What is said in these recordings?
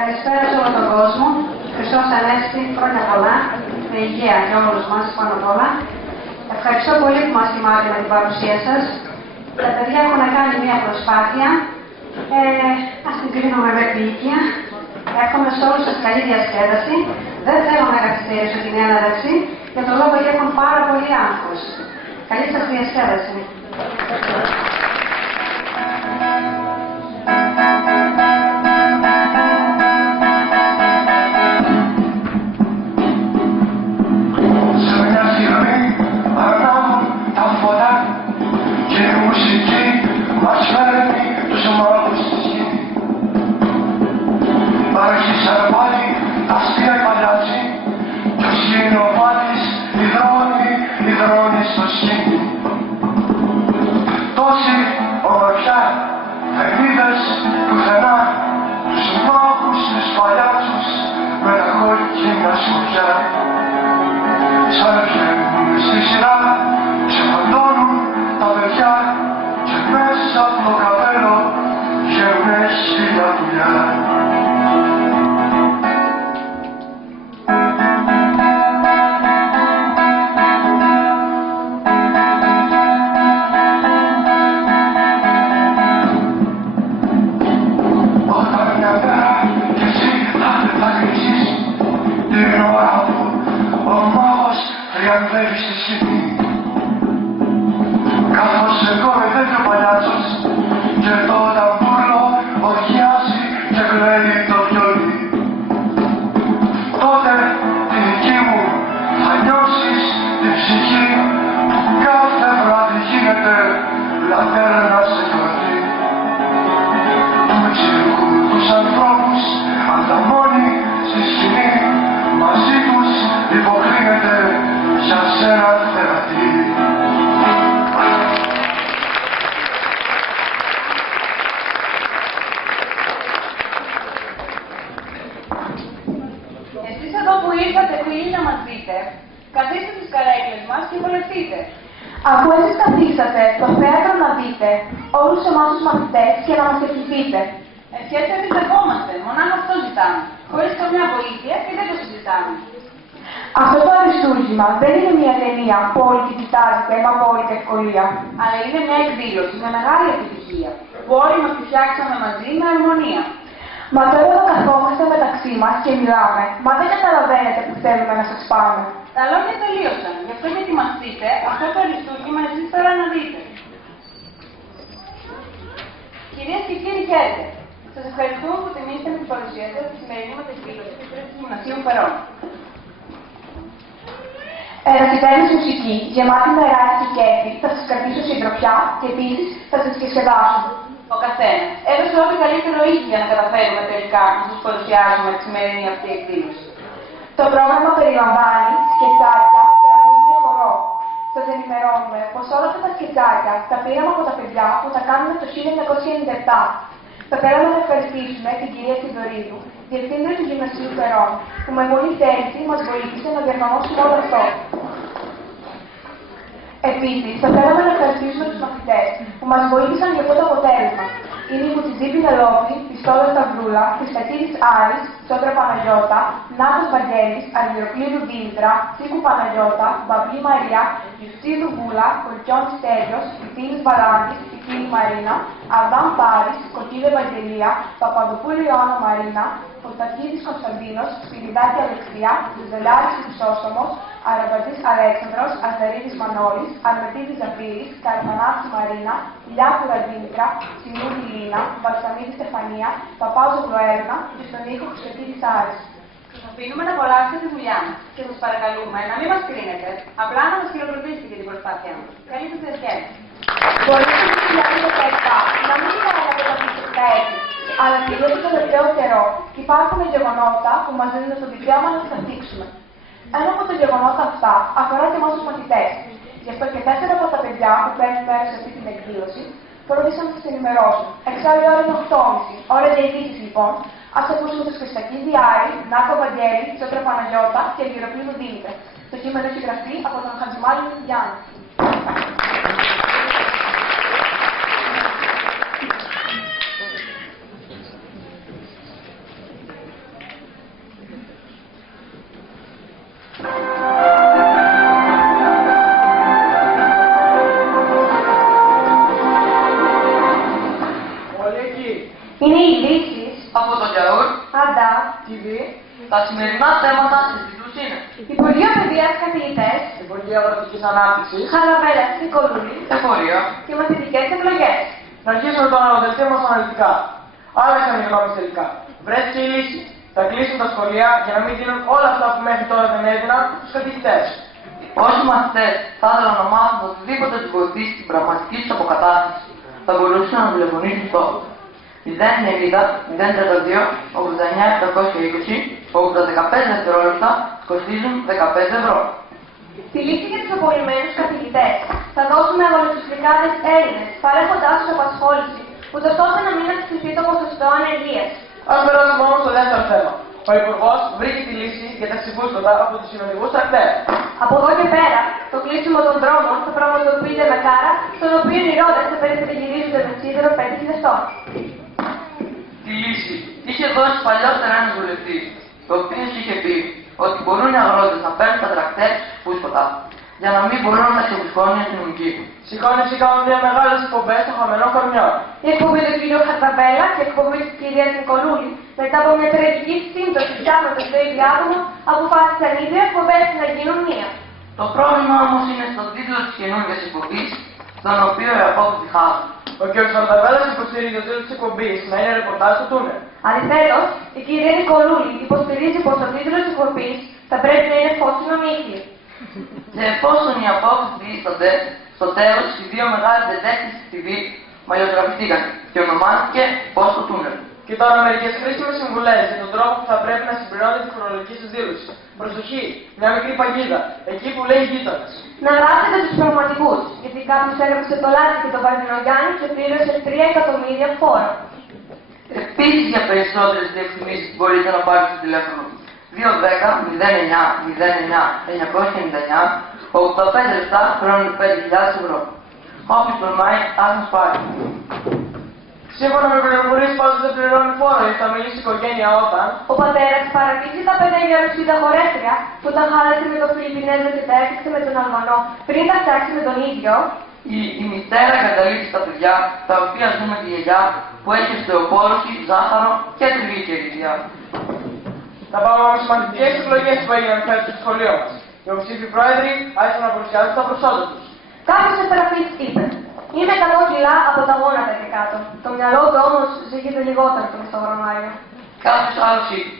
Καλησπέρα σε όλο τον κόσμο. Χριστός Ανέστη, χρόνια πολλά. Με υγεία για όλους μας, πάνω απ' όλα. Ευχαριστώ πολύ που μας τιμάτε με την παρουσία σας. Τα παιδιά έχουν κάνει μια προσπάθεια. Ας την κρίνουμε με επίοικια. Εύχομαι σε όλους σας καλή διασκέδαση. Δεν θέλω να καθυστερήσω την έναρξη, για τον λόγο ότι έχουν πάρα πολύ άγχος. Καλή σας διασκέδαση. Αφού εσείς καθίσατε το θέατρο να δείτε, όλους εμάς τους μαθητές και να μας ευχηθείτε. Ευχές εμείς δεχόμαστε, μονάχα αυτό ζητάμε. Χωρίς καμιά βοήθεια και δεν το συζητάμε. Αυτό το αριστούργημα δεν είναι μια ταινία που όλοι την κοιτάζετε με απόλυτη ευκολία. Αλλά είναι μια εκδήλωση με μεγάλη επιτυχία, που όλοι μας τη φτιάξαμε μαζί με αρμονία. Μα τώρα εδώ καθόμαστε μεταξύ μας και μιλάμε, μα δεν καταλαβαίνετε που θέλουμε να σας πάμε. Τα λόγια τελείωσαν, γι' αυτό και ετοιμαστείτε αυτό το αριστούργημα εσείς τώρα να δείτε. Κυρίες και κύριοι, χαίρετε. Σας ευχαριστούμε που τιμήσατε με την παρουσία σας στη σημερινή μας εκδήλωση του Τρίτου Γυμνασίου Φερών. Ερασιτέχνης μουσική, γεμάτη νεράκι και κέφι, θα σας κρατήσω συντροφιά και επίσης θα σας διασκεδάσω. Ο καθένας έδωσε ό,τι καλύτερο είχε για να καταφέρουμε τελικά να σας παρουσιάζουμε τη σημερινή αυτή εκδήλωση. Το πρόγραμμα περιλαμβάνει σκετσάκια, τραγούδι και χορό. Σας ενημερώνουμε πως όλα αυτά τα σκετσάκια τα πήραμε από τα παιδιά που τα κάνουμε το 1997. Θα θέλαμε να ευχαριστήσουμε την κυρία Θηδωρίδου, διευθύντρια του Γυμνασίου Φερών, που με πολλή θέληση μας βοήθησε να διοργανώσουμε όλο αυτό. Επίσης, θα θέλαμε να ευχαριστήσουμε τους μαθητές που μας βοήθησαν για αυτό το αποτέλεσμα. Είναι η Μουτσιτζή Πινελόπη, Πιστόλα Σταυρούλα, Χριστακίδης Άρης, Τσόντρα Παναγιώτα, Νάτος Βαγγέλης, Αργυροκλήρου Δήμητρα, Τσίκου Παναγιώτα, Μπαμπλή Μαρία, Ιουστίδου Βούλα, Κορκιόνης Τέλειος, Φιτίνης Βαλάντης, Φιτίνη Μαρίνα, Αδάμ Πάρης, Κοκκίδη Ευαγγελία, Παπαδοπούλου Ιωάννα Μαρίνα, Κωνσταντίνης Κωνσταντίνος, Σπυριδάκη Αλεξία, Ζελάρης Χρυσόστομος, Αραμπατής Αλέξανδρος, Αζαρίδης Μανώλης, Αρμετίδης Ζαφύρης, Καρμανάκη Μαρίνα, Λιάκουρα Δήμητρα, Σιμούδη Λίνα, Βαλσαμίδη Στεφανία, Παπάζογλου Έλληνα και στον ήχο Χρυσακίδης Άρης. Σας αφήνουμε να απολαύσετε τη δουλειά μας και σας παρακαλούμε να μην μας κρίνετε, απλά να μας χειροκροτήσετε για την προσπάθειά μας. Καλή σας διασκέδαση. Μπορεί το 2017 να μην κάνετε τα φυσικά έτη, αλλά κυρίως το τελευταίο καιρό υπάρχουν γεγονότα που μας δίνουν το δικαίωμα να τις αναπτύξουμε. Ένα από τα γεγονότα αυτά αφορά και εμάς τους μαθητές. Γι' αυτό και 4 από τα παιδιά που παίρνουν μέρος σε αυτή την εκδήλωση φρόντισαν να σας ενημερώσουν. Εξάλλου η ώρα είναι 8.30. Ώρα διαιτήτησης λοιπόν. Ας ακούσουμε τους Χριστακίδη Άρη, Νάκο Βαγγέλη, Τσόντρα Παναγιώτα και Αργυροκλήρου Δήμητρα. Το κείμενο έχει γραφεί από τον Χατζημάλη Γιάννη. σημερινά θέματα στις τίτλους είναι Υπουργείο Παιδείας Καθηγητές, Υπουργείο Αγροτικής Ανάπτυξης, Χαραβέλα Νικολούλη εφορία. και μαθητικές επιλογές. να αρχίσουμε το αναλογιστή μας αναλυτικά. Άλλαξαν οι γνώμες τελικά. Βρέθηκε η λύση. Θα κλείσουν τα σχολεία για να μην δίνουν όλα αυτά που μέχρι τώρα δεν έδιναν στους καθηγητές. Όσοι μαθητές θα ήθελαν να μάθουν οτιδήποτε τους βοηθήσει στην πραγματική τους αποκατάσταση, θα μπορούσαν να τηλεφωνήσουν στο 090 032 89 720, όπου τα 15 δευτερόλεπτα κοστίζουν 15 ευρώ. Τη λύση για τους απολυμμένους καθηγητές θα δώσουμε αγωνιστικάδες Έλληνες, παρέχοντάς τους απασχόληση, ούτως ώστε να μην αυξηθεί το ποσοστό ανεργίας. Ας περάσουμε όμως στο δεύτερο θέμα. Ο Υπουργός βρήκε τη λύση για τα ξυφούσκωτα από τους συνοδηγούς τρακτέρ. Από εδώ και πέρα, το κλείσιμο των δρόμων θα πραγματοποιείται με κάρα, στον οποίο οι ρόδες θα περιτριγυρίζονται με σίδερο 5 χιλιαστών. Τη λύση είχε δώσει παλιότερα ένας βουλευτής, ο οποίος είχε πει ότι μπορούν οι αγρότες να παίρνουν τα τρακτέρ φούσκωτα, για να μην μπορούν να τα ξεφουσκώνουν οι αστυνομικοί. Σηκώνει κάνουν δύο μεγάλες εκπομπές στο χαμένο κορμιό. Η εκπομπή του κ. Χαρδαβέλα και η εκπομπή της κυρίας Νικολούλη, μετά από μια τραγική σύμπτωση φτιάχνοντας το ίδιο άτομο, αποφάσισαν οι δύο εκπομπές να γίνουν μία. Το πρόβλημα όμως είναι στον τίτλο της καινούργιας εκπομπής, στον οποίο οι απόψεις χάσουν. Ο κ. Χαρδαβέλας υποστηρίζει το τίτλο της εκπομπής να είναι ρεπορτάζ του τούνελ. Αντιθέτως, η κυρία Νικολούλη υποστηρίζει πως ο τίτλος της εκπομπής θα πρέπει να είναι φώσινο μύχλι. Και εφόσον οι απόψεις διήστανται, στο τέλος οι δύο μεγάλες δεντέξεις της TV μαλλιογραφηθήκαν και ονομάστηκε πως το τούνελ. Και τώρα μερικές χρήσιμες συμβουλές για τον τρόπο που θα πρέπει να συμπληρώνει τη χρονολογική σας δήλωση. Προσοχή, μια μικρή παγίδα, εκεί που λέει γείτονας. Να γράψετε τους πραγματικούς, γιατί κάποιος έγραψε το λάθη και τον Παρθενογιάννη και πλήρωσε 3 εκατομμύρια φόρο. Επίσης για περισσότερες διευθυνήσεις μπορείτε να πάρετε στο τηλέφωνο 210 09 09 999, όπου τα 5 λεπτά χρώνουν 5.000 ευρώ. Όποιος τολμάει, ας μας πάρει. Σύμφωνα με πληροφορίες πάντως δεν πληρώνει φόρο γιατί θα μιλήσει η οικογένεια όταν Ο πατέρας παρατήσει τα 5 γεροσίδα χωρέστρια που τα χάλασε με τον Φιλιππινέζο και τα έφτιαξε με τον Αλβανό πριν τα φτιάξει με τον ίδιο. Η μητέρα καταλήγει στα παιδιά, τα οποία ζουν με τη γιαγιά που έχει οστεοπόρωση, ζάχαρο και τριγλυκερίδια. θα πάμε όμως σημαντικές εκλογές που έγιναν φέτος στο σχολείο μας. Οι υποψήφοι πρόεδροι άρχισαν να παρουσιάζουν τα προσόντα τους. Κάποιος εθεραπής είπε: Είμαι 100 κιλά από τα γόνατα και κάτω. Το μυαλό του όμως ζυγείται λιγότερο το μισθογραμμάριο. Κάποιος άλλος είπε,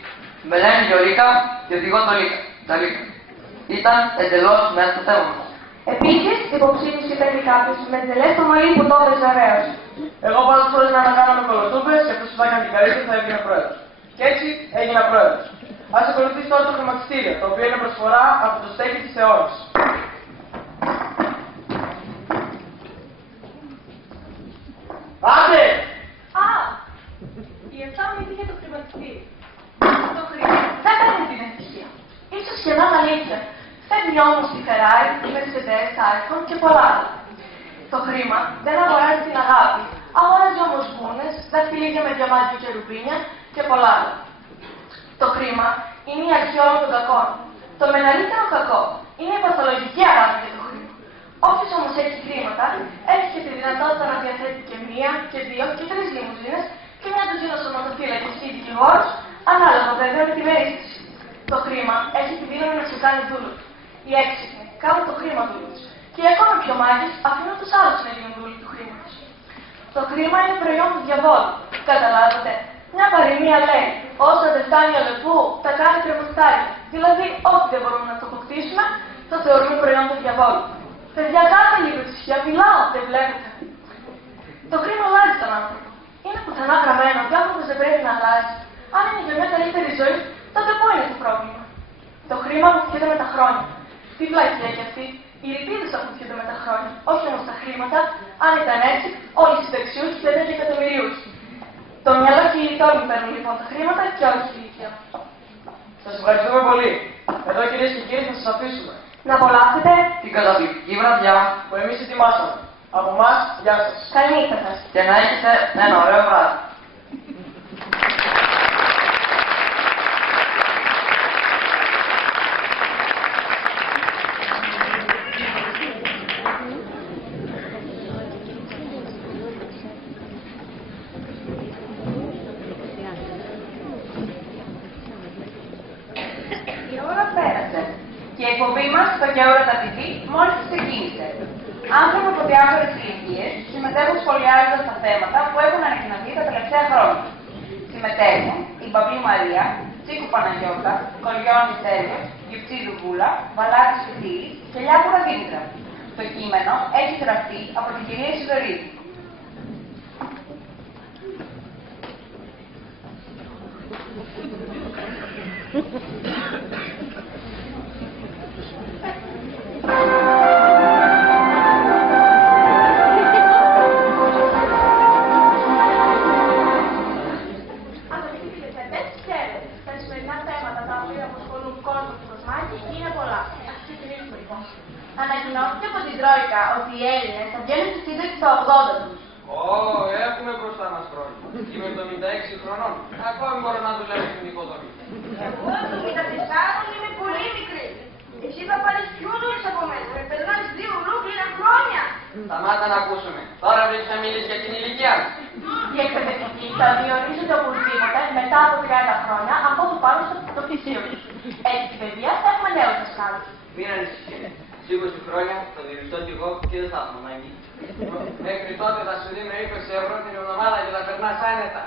με λένε Γιωρίκα και οδηγώ τα Λίκα. Ήταν εντελώς μέσα στο θέμα μας. Επίσης, υποψήφιος ήταν και κάποιος με εντελές το μαλλί που το έπαιζε βεβαίως. Εγώ πάντως πρότεινα να κάναμε κολοτούμπες και αυτός που θα έκανε την καλύτερη θα έβγαινε πρόεδρος. Και έτσι έγινα πρόεδρος. Ας ακολουθήσει τώρα το χρηματιστήριο, το οποίο είναι προσφορά από το στέκι της αιώνας. Άντε! Α! Η εξάμεινη είχε το χρηματιστήριο. Το χρήμα δεν παίρνει την ευτυχία. Ίσως σχεδόν αλήθεια. Φεύγει όμως τη Ferrari, η Mercedes, iPhone και πολλά άλλα. Το χρήμα δεν αγοράζει την αγάπη. Αγοράζει όμως γούνες, δαχτυλίδια με διαμάντια και ρουμπίνια και πολλά άλλα. Το χρήμα είναι η αρχή όλων των κακών. Το μεγαλύτερο κακό είναι η παθολογική αγάπη για το χρήμα. Όποιος όμως έχει χρήματα, έχει και τη δυνατότητα να διαθέτει και 1 και 2 και 3 λιμουζίνες και μια ντουζίνα σωματοφύλακες και δικηγόρους, ανάλογα βέβαια με τη μερίστηση. Το χρήμα έχει τη δύναμη να σου κάνει δούλο. Οι έξυπνοι κάνουν το χρήμα δούλους. Και οι ακόμα πιο μάγες αφήνουν τους άλλους να γίνουν δούλοι του χρήματος. Το χρήμα είναι προϊόν του διαβόλου. Καταλάβατε. Μια παροιμία λέει: Όσα δεν φτάνει ο λεπού, τα κάνει κρεμαστάρια. Δηλαδή, ό,τι δεν μπορούμε να το αποκτήσουμε, το θεωρούμε προϊόν του διαβόλου. Παιδιά, κάντε λίγο ησυχία, μιλάω, δεν βλέπετε. Το χρήμα αλλάζει τον άνθρωπο. Είναι πουθενά γραμμένο ότι ο άνθρωπος δεν πρέπει να αλλάζει. Αν είναι για μια καλύτερη ζωή, τότε πού είναι το πρόβλημα. Το χρήμα αποκτιέται με τα χρόνια. Τι βλακεία κι αυτή. Οι ρητίδες αποκτιούνται με τα χρόνια. Όχι όμως τα χρήματα. Αν ήταν έτσι, όλοι οι συνταξιούχοι θα ήταν και εκατομμυριούχοι. Το μυαλό και οι λιτόλοι παίρνουν λοιπόν τα χρήματα και όχι η ηλικία. Σας ευχαριστούμε πολύ. Εδώ κυρίες και κύριοι θα σας αφήσουμε. Να απολαύσετε Την καταπληκτική βραδιά Που εμείς ετοιμάσαμε. Από εμάς, γεια σας. καλή νύχτα σας. και να έχετε ένα ωραίο βράδυ. και Όρατα TV μόλις ξεκίνησε. Άνθρωποι από διάφορες ηλικίες συμμετέχουν σχολιάζοντας τα θέματα που έχουν ανακοινωθεί τα τελευταία χρόνια. Συμμετέχουν η Μπαμπλή Μαρία, Τσίκου Παναγιώτα, Κολιώνης Τέλειος, Γιουψίδου Βούλα, Βαλάτης Φετήλης και Λιάκουρα Δήμητρα. Το κείμενο έχει γραφτεί από την κυρία Σιδωρίδη. Ανακοινώθηκε από την Τρόικα ότι οι Έλληνες θα βγαίνουν στη σύνταξη στα 80 τους. Έχουμε μπροστά μας χρόνια. Είμαι 76 χρονών. Ακόμη μπορώ να δουλεύω στην οικοδομή. Εγώ 74 είμαι πολύ μικρή. Εσύ θα πάρεις πιο νωρίς από μένα. Με περνάς 2 ολόκληρα χρόνια. Σταμάτα να ακούσουμε. Τώρα βλέπεις να μιλείς για την ηλικία μου. Οι εκπαιδευτικοί θα διορίζονται οπωσδήποτε μετά από 30 χρόνια από το πάρουν στο πτωχείο τους. Έτσι στην παιδεία θα έχουμε νέους δασκάλους. Μην ανησυχείτε. 20 χρόνια θα διοριστώ κι εγώ και δεν θα έχω ανάγκη. Μέχρι τότε θα σου δίνω 20 ευρώ την εβδομάδα και θα περνάς άνετα.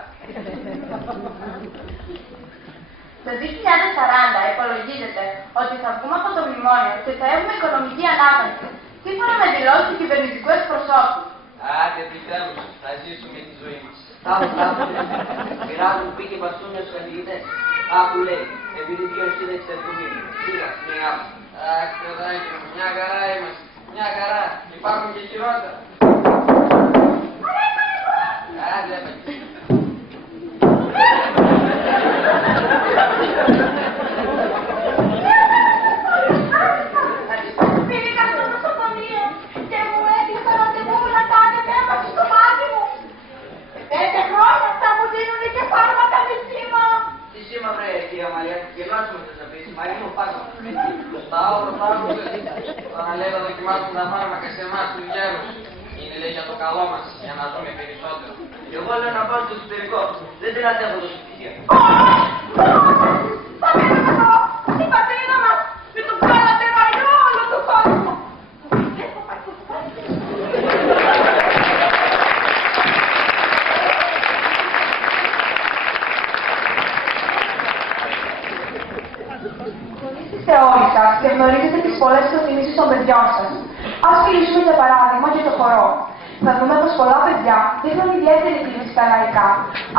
Το 2040 υπολογίζεται ότι θα βγούμε από το μνημόνιο και θα έχουμε οικονομική ανάκαμψη, σύμφωνα με δηλώσεις του κυβερνητικού εκπροσώπου. Άντε επιτέλους, θα ζήσουμε τη ζωή μας. Τάπου, πειράζουν που πήγε μπαστούνια στους καθηγητές. Άκου λέει, επειδή βγει ο σύνταξης ερχομήνου. Σίγα, μια άπου. Αχ, παιδάκι μου, μια χαρά είμαστε. Μια χαρά, υπάρχουν και χειρότερα. Άντε, παιδί. Πήγα στο νοσοκομείο και μου έδειξαν ραντεβού να κάνει έμβαση στο μάτι μου. 5 χρόνια θα μου δίνουν και φάρμακα με σήμα. Τι σήμα βρε, κυρία Μαρία, γελάσουμε θες να πεις. Μαρία μου, πάσω. Ρωτάω, όταν λέει να δοκιμάσουν τα φάρμακα σε εμάς τους γέρους. Είναι λέει για το καλό μας, για να ζούμε περισσότερο. Εγώ λέω να πάω στο εσωτερικό. Δεν την αντέχω το στοιχείο. Θα μένουμε εδώ, στην πατρίδα μας, με τον πιο λατερβαϊό όλο του κόσμου. Γνωρίζετε όλοι σας και γνωρίζετε τις πολλές προτιμήσεις των παιδιών σας. Ας μιλήσουμε για παράδειγμα για το χορό. Θα δούμε πως πολλά παιδιά δείχνουν ιδιαίτερη τιμή στα λαϊκά,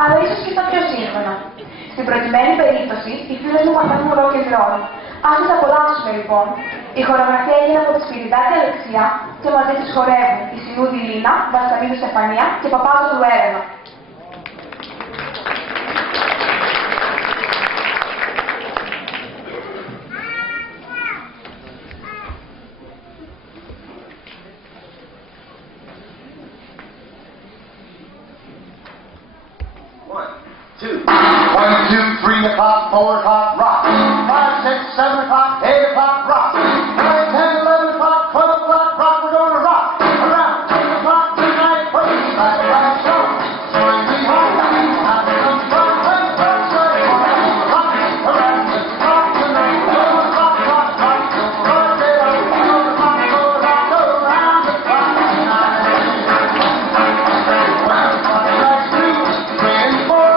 αλλά ίσως και στα πιο σύγχρονα. Στην προκειμένη περίπτωση, οι φίλες μου μαθαίνουν rock and roll. Ας τις απολαύσουμε λοιπόν. Η χορογραφία έγινε από τη Σπυριδάκη Αλεξία και μαζί τους χορεύουν η Συνούδη Λίνα, Βασανίδου Στεφανία και Παπάδο του Έρενα. One, two, 3 o'clock, 4 o'clock, rock. 5, 6, 7 o'clock, 8 o'clock, rock. 9, 10, 11 o'clock, 12 o'clock, rock. We're gonna rock around 10 o'clock tonight. First, that's right, so join me home. Have some fun, rock around 10 o'clock tonight. 12 o'clock, rock, rock, rock it out. 12 o'clock, go around the clock tonight. 12 o'clock, like 2, 3 and 4.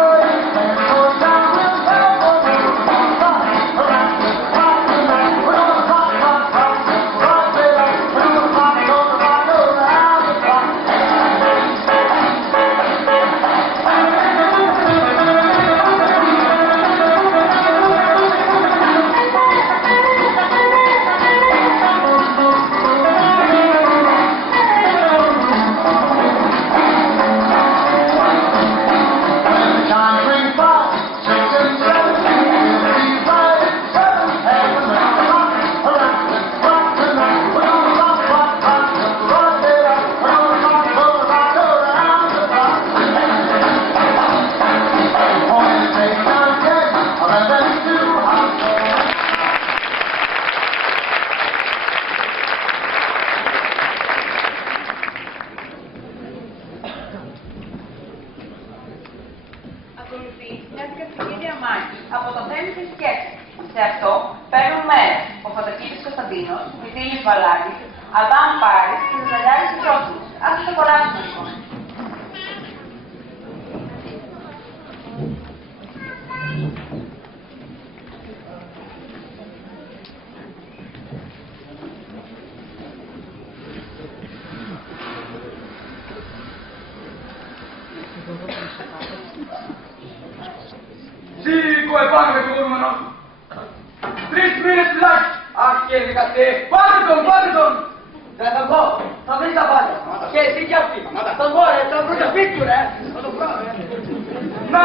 Αδάμ Πάρης και Ζαλιάρης Ισόσιμος. Ας το απολαύσουμε λοιπόν. Σήκω επάνω με κατηγορούμενο. 3 μήνες τουλάχιστον. Αχ, κύριε δικαστή, πάρτε τον! Δεν θα πω, θα βρεις τα πάντα. Και εσύ κι αυτή. Τον πω, ρε, τον βρω σπίτι του, ρε. Θα τον βρω, ρε. Να,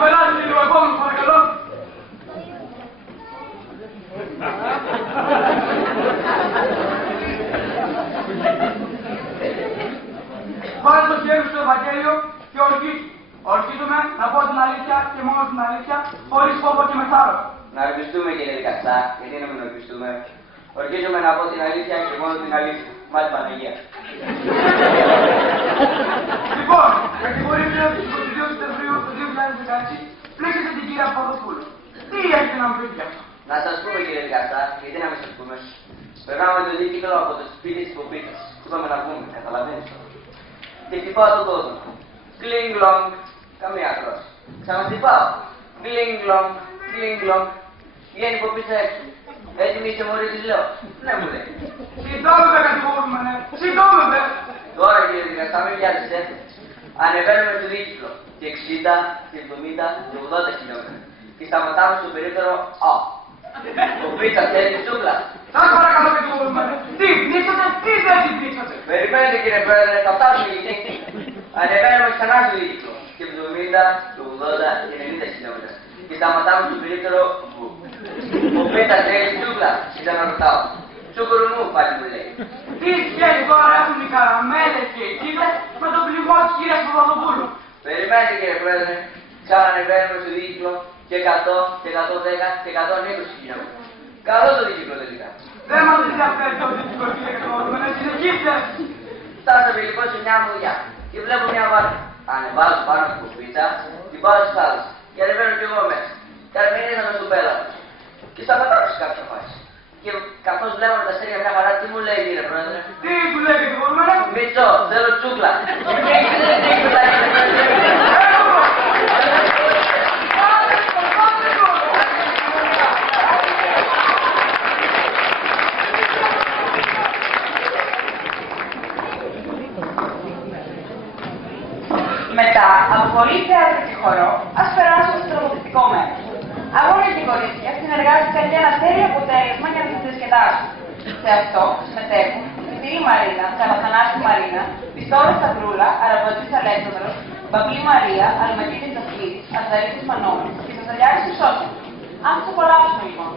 περάτε λίγο επόμενο, παρακαλώ. Βάλε το χέρι στο Ευαγγέλιο και ορκίσου. Ορκίζομαι να πω την αλήθεια και μόνο την αλήθεια, χωρίς φόβο και μεθάρο. Να ορκιστούμε, κύριε δικαστά, γιατί να μην ορκιστούμε. Ορκίζομαι να πω την αλήθεια και μόνο την αλήθεια. Μάτι Παναγία. Λοιπόν, κατηγορείται ότι στις 22 Σεπτεμβρίου του 2016 πλήξετε την κυρία Παπαδοπούλου. Τι έχετε να μου πείτε γι' αυτό? Να σας πούμε, κύριε δικαστά, γιατί να μην σας πούμε. Περνάμε το δίκητο από το σπίτι της Ποπίτας. Τι είπαμε να πούμε, καταλαβαίνεις το. Και χτυπάω τον κόσμο. Κλινγκ λόγκ, καμία ακρόαση. Ξαναχτυπάω. Κλινγκ λόγκ. Βγαίνει η Ποπίτσα έξω. Έτοιμη είσαι μωρή, της λέω. Ναι, μου λέει. Συντόμευε κατηγορούμενε, συντόμευε. Τώρα, κύριε δικαστά, μην βιάζεσαι. Ανεβαίνουμε το δίκυκλο. Και 60, και 70, και 80 χιλιόμετρα. Και σταματάμε στο περίπτερο Α. Ποπίτσα θέλει τσούκλα. Σας παρακαλώ κατηγορούμενε. Τι πνίξατε, τι δεν την πνίξατε? Περιμένετε, κύριε Πρόεδρε, θα φτάσουμε εκεί. Ανεβαίνουμε ξανά στο δίκυκλο. Και 70, και 80, και 90 χιλιόμετρα. Και σταματάμε στο περίπτερο Β. Ποπίτσα θέλει τσούκλα. Ήταν να ρωτάω. Τσούκουρου πάλι μου λέει. Τι σχέση τώρα έχουν οι καραμέλες και οι κύβες με τον πληγμό της κυρίας Παπαδοπούλου? Περιμένετε, κύριε Πρόεδρε. Ξανανεβαίνουμε στο δίκυκλο και 100, και 110, και 120 χιλιόμετρα. Καλό το δίκυκλο τελικά. Δεν μας ενδιαφέρει το δίκυκλο, κύριε κατηγορούμενε, συνεχίστε. Φτάσαμε λοιπόν σε μια αμμουδιά και βλέπω μια βάρκα. Ανεβάζω πάνω από την Ποπίτσα, την πάω στη θάλασσα και ανεβαίνω κι εγώ μέσα. Καρμενίζαμε στον πέλαγο. Και σταματάω σε κάποια φάση. Και καθώς βλέπαμε τα αστέρια μια χαρά, τι μου λέει, κύριε Πρόεδρε? Τι του λέει κατηγορούμενε? Μίτσο, θέλω τσούκλα. Μετά, από πολύ θέατρο και χορό, ας περάσουμε στο τραγουδιστικό μέρος. Αγώνες και κορίτσια συνεργάστηκαν για ένα τέλειο αποτέλεσμα για να σας διασκεδάσουν. Σε αυτό συμμετέχουν Χριστίνη Μαρίνα, Καραθανάση Μαρίνα, Πιστόλα Σταυρούλα, Αραβατζής Αλέξανδρος, Μπαμπλή Μαρία, Αλμακίδης Δαφλής, Αζαρίτης Μανώλης και Ζαλιάρης Ισόσιμος. Ας τους απολαύσουμε λοιπόν.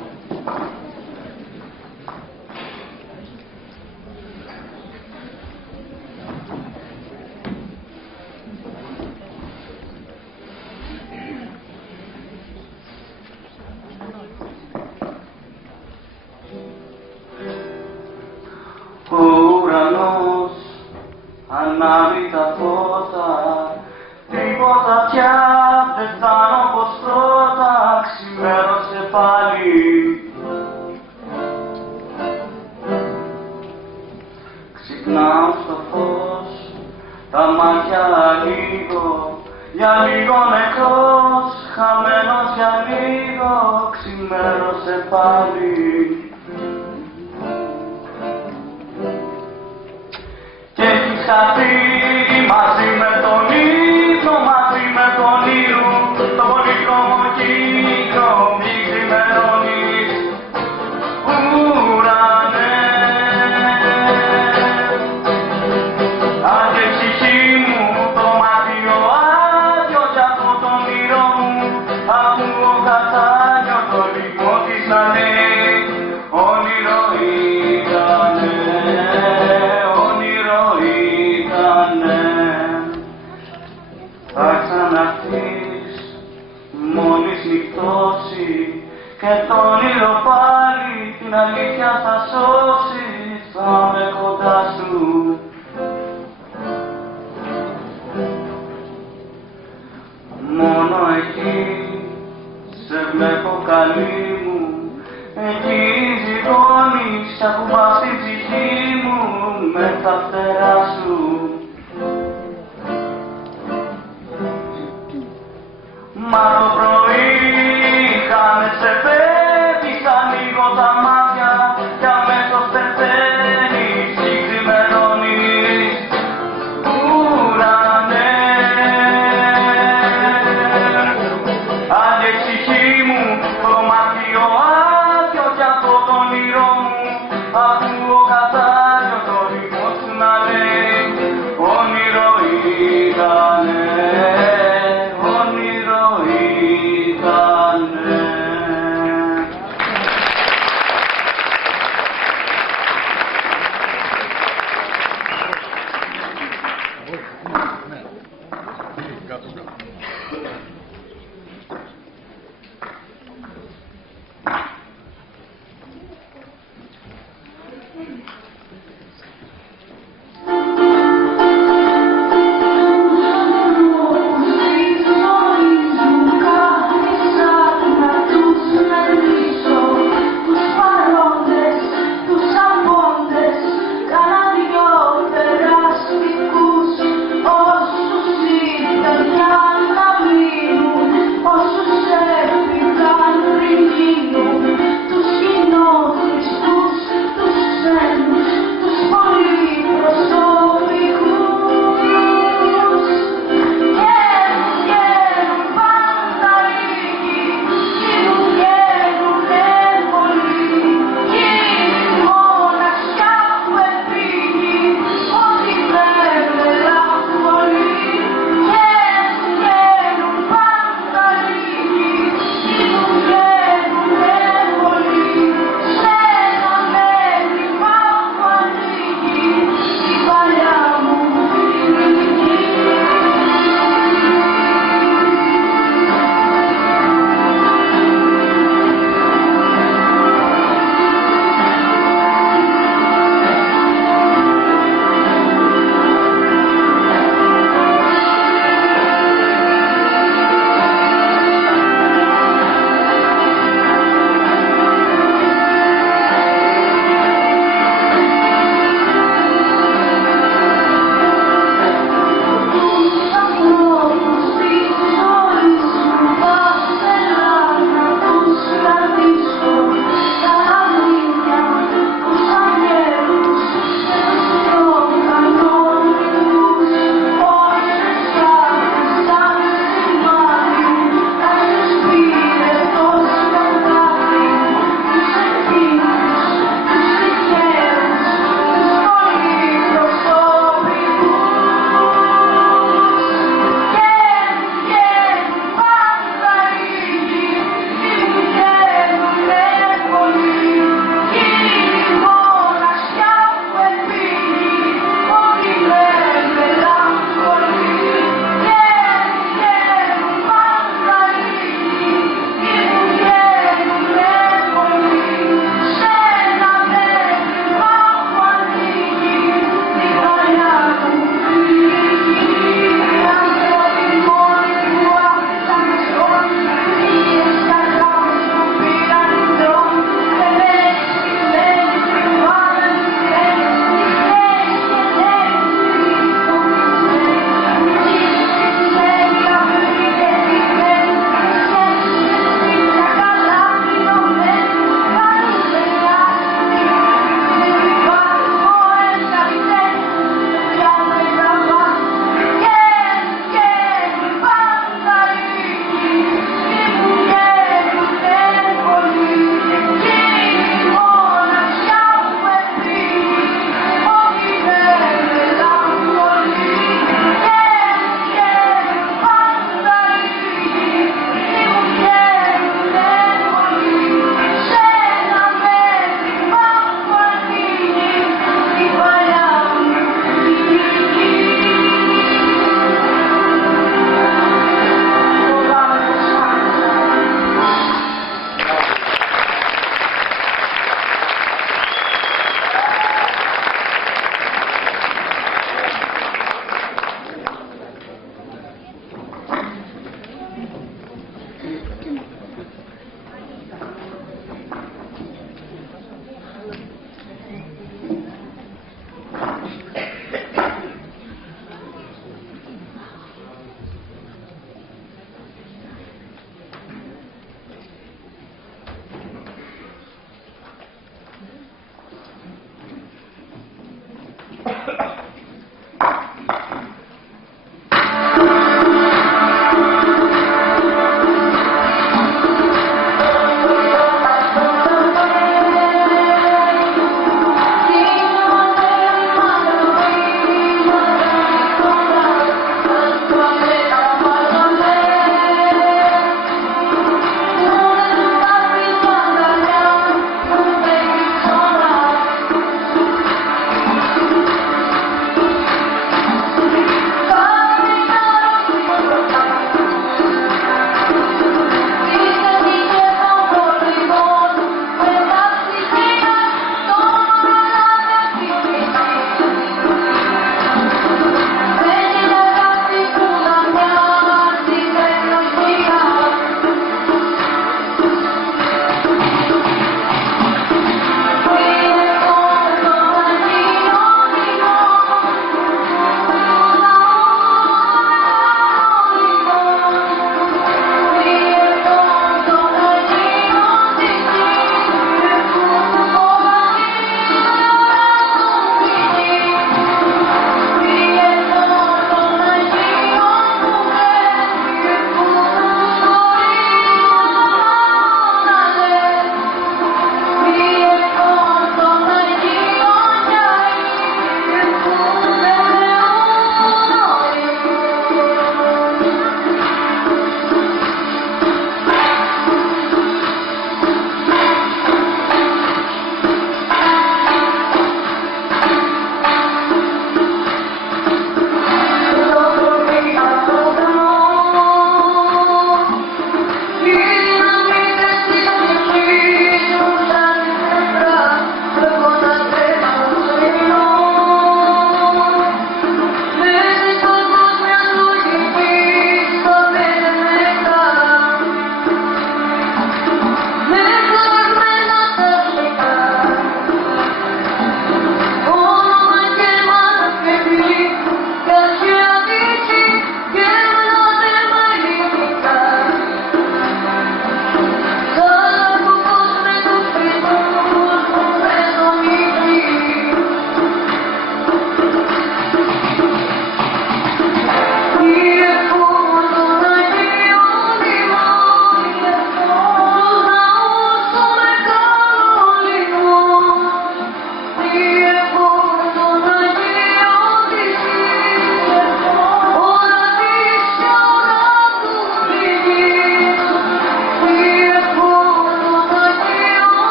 Ο ουρανός ανάβει τα φώτα, τίποτα πια δεν φτάνω όπως πρώτα, ξημέρωσε πάλι. Ξυπνάω στο φως, τα μάτια ανοίγω, για λίγο νεκρός, χαμένος για λίγο, ξημέρωσε πάλι. Και έχεις χαθεί μαζί με τον ύπνο, μαζί με τον ήλιο, το πολύχρωμο κύκλο μη ξημερώνεις, ουρανέ. Αν και ψυχή μου το μάτιο άδειο κι αυτό το όνειρό μου, ακούω κατάγιο το λιγμό της να λέει, όνειρο ήτανε. Θα ξαναρθείς μόλις νυχτώσει και το όνειρο πάλι την αλήθεια θα σώσει, θα είμαι κοντά σου. Μόνο εκεί σε βλέπω καλή μου, εκεί ζυγώνεις κι ακουμπάς την ψυχή μου. με τα φτερά σου. Μα το πρωί χάνεσαι φεύγεις, ανοίγω τα μάτια κι αμέσως πεθαίνεις, ξημερώνεις ουρανέ. Άντε ψυχή μου, δωμάτιο άδειο κι από το όνειρό μου ακούω κατάλιο το ρυθμό σου να λέει όνειρο ήτανε, όνειρο ήτανε.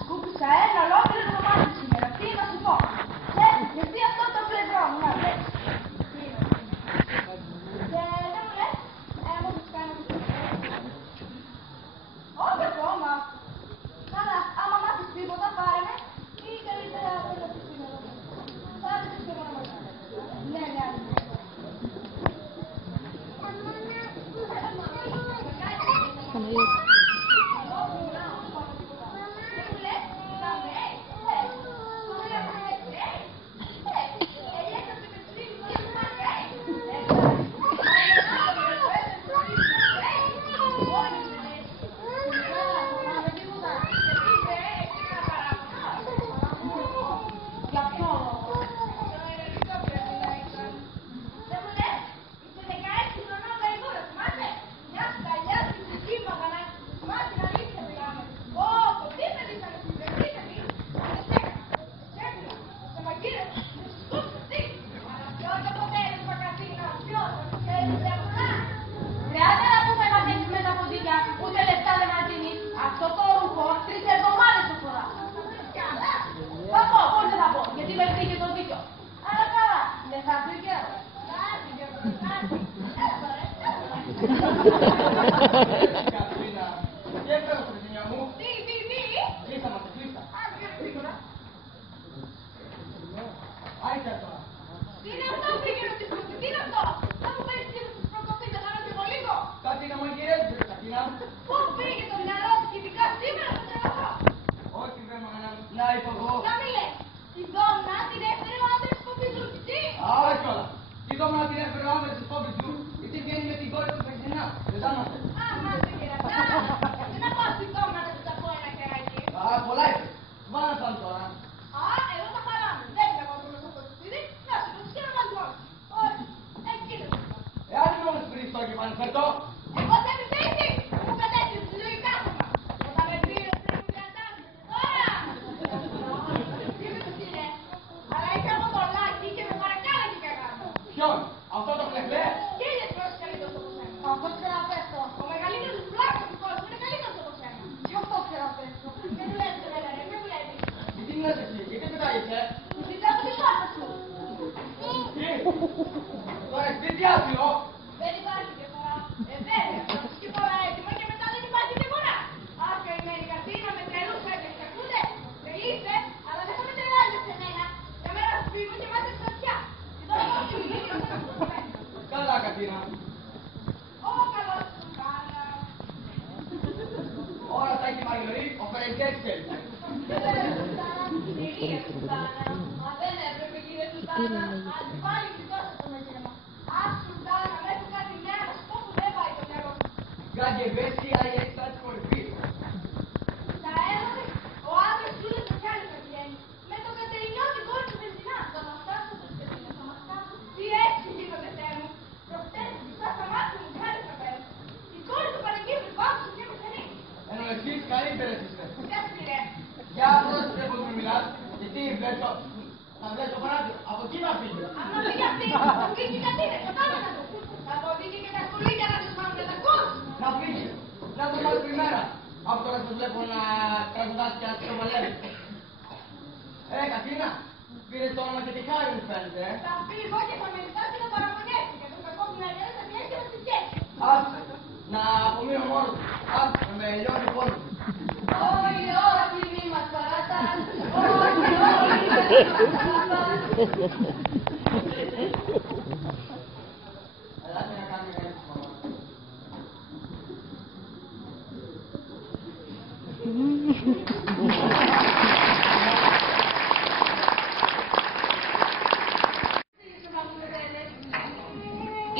Σκούπισα ένα ολόκληρο το μάτι σήμερα. Τι να σου πω. Γιατί αυτό το πλευρό μου, να βλέπεις. Και δεν μου λες, μου τους κάνω όχι ακόμα. Καλά, άμα μάθεις τίποτα, πάρε με ή καλύτερα δεν το πεις σήμερα. Θα άρχισες και μόνο μαζί. Ναι, ναι.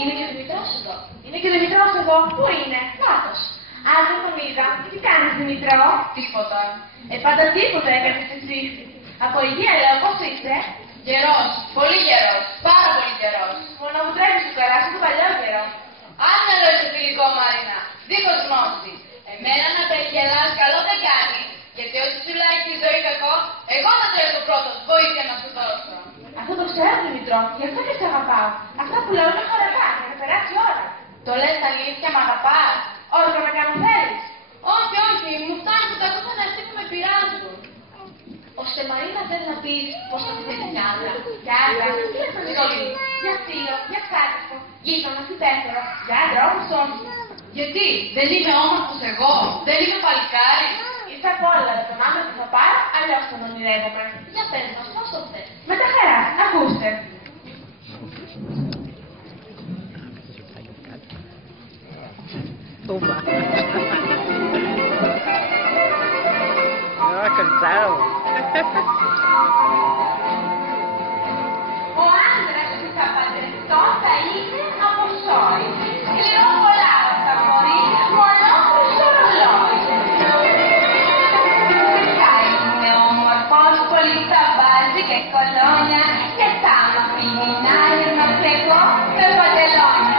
Είναι και ο Δημητρός εδώ. Είναι και ο Δημητρός εδώ. Πού είναι? Λάθος. Αν δεν τον είδα, τι κάνεις Δημητρό? Τίποτα. Πάντα τίποτα έκανες εσύ. Από υγεία λέω, πώς είσαι? Γερός. Πολύ γερός. Πάρα πολύ γερός. Μόνο μου τρέχεις στο καράσι του παλιό καιρό. Άμελο είσαι φιλικό Μαρίνα. Δίχως γνώση. Εμένα να τα γελάς καλό δεν κάνει. Γιατί όσοι σου λέει τη ζωή κακό, εγώ θα τρέχω πρώτος βοήθεια να σου δώσω. Αφού το ξέρω, Δημητρό, γι' αυτό και σε αγαπάω. Αυτά που λέω είναι χωρατά για να περάσει η ώρα. Το λες αλήθεια, μ' αγαπάς. Όλο να κάνω θέλεις. Όχι, όχι, μου φτάνει που τα ακούσα να αρχίσει με πειράζουν. Ώστε Μαρίνα θέλει να πεις πως θα τη θέλει κι άντρα. Κι άντρα, τι λες να δει, για θείο, για ξάδερφο, γείτονα, υπέρτερο, για άντρα, όμως όχι. Γιατί, δεν είμαι όμορφος εγώ, δεν είμαι παλικάρι. Είσαι από όλα τον άντρα που θα πάρω, αλλιώς τον ονειρεύομαι. Για πες μας, πώς το θες. Με τα χαρά, ακούστε. Ο άντρας που θα παντρευτώ θα είναι από σόι. Σκληρό πολλά θα μπορεί, μονόχρος ρολόι. Θα είναι όμορφος, πολύ θα βάζει και κολόνια και θα μ' αφήνει να είναι φλεγό με παντελόνια.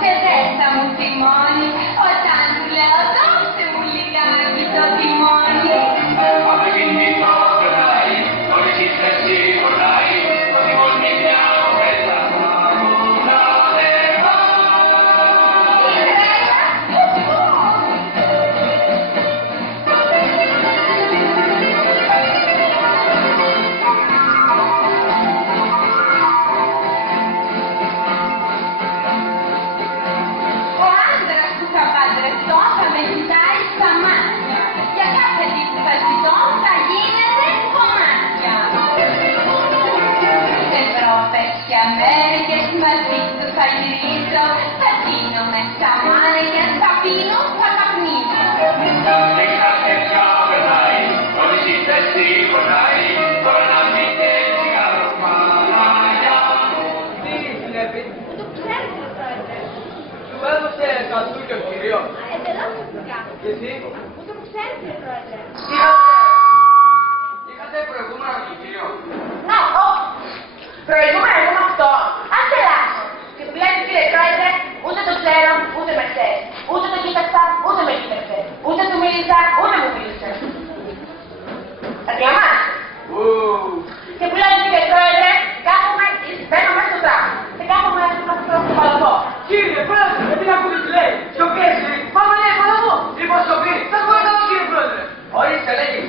Και δεν θα μου θυμώνει όταν του λέω δώστε μου λιγάκι το τιμόνι. Αυτοκίνητο περνάει, όλη η θέση χωράει, το τιμόνι μια κουβέντα μπορούν να δεχτώ. Η τρέλα, Αμέρικες μαζί του θα γυρίσω, θα γίνομαι στα μάνια, θα πίνω, θα καπνίσω. Δεν κάθε πια περνάει, όλη η θέση χωράει, τώρα να μην και τσιγάρο Παναγιά μου. Τι συνέβη? Το ξέρεις, Πρόεδρε. Σου έδωσε καστούκιο κυρίω. Εντελώς φυσικά. Γιατί? Μου το ξέρεις, Πρόεδρε. Είχατε προηγούμενα με τον κύριο. Να, όχι. Προηγούμενα εγώ με αυτό. Αν τελάσω. Και του λέει, κύριε Πρόεδρε, ούτε το ξέρω, ούτε με ξέρει. Ούτε το κοίταξα, ούτε με κοίταξε. Ούτε του μίλησα, ούτε μου μίλησε. Θα διαμάσαι. Και που λέει, κύριε Πρόεδρε, κάθομαι, μπαίνω μέσα στο τράμο. Και κάθομαι στο παλαβό. Κύριε Πρόεδρε, γιατί να ακούτε τι λέει. Σιωπή έτσι. Πάμε λέει, παλαβό. Λοιπόν, σιωπή. Θα σου πω κύριε Πρόεδρε. Ορίστε, λέγει.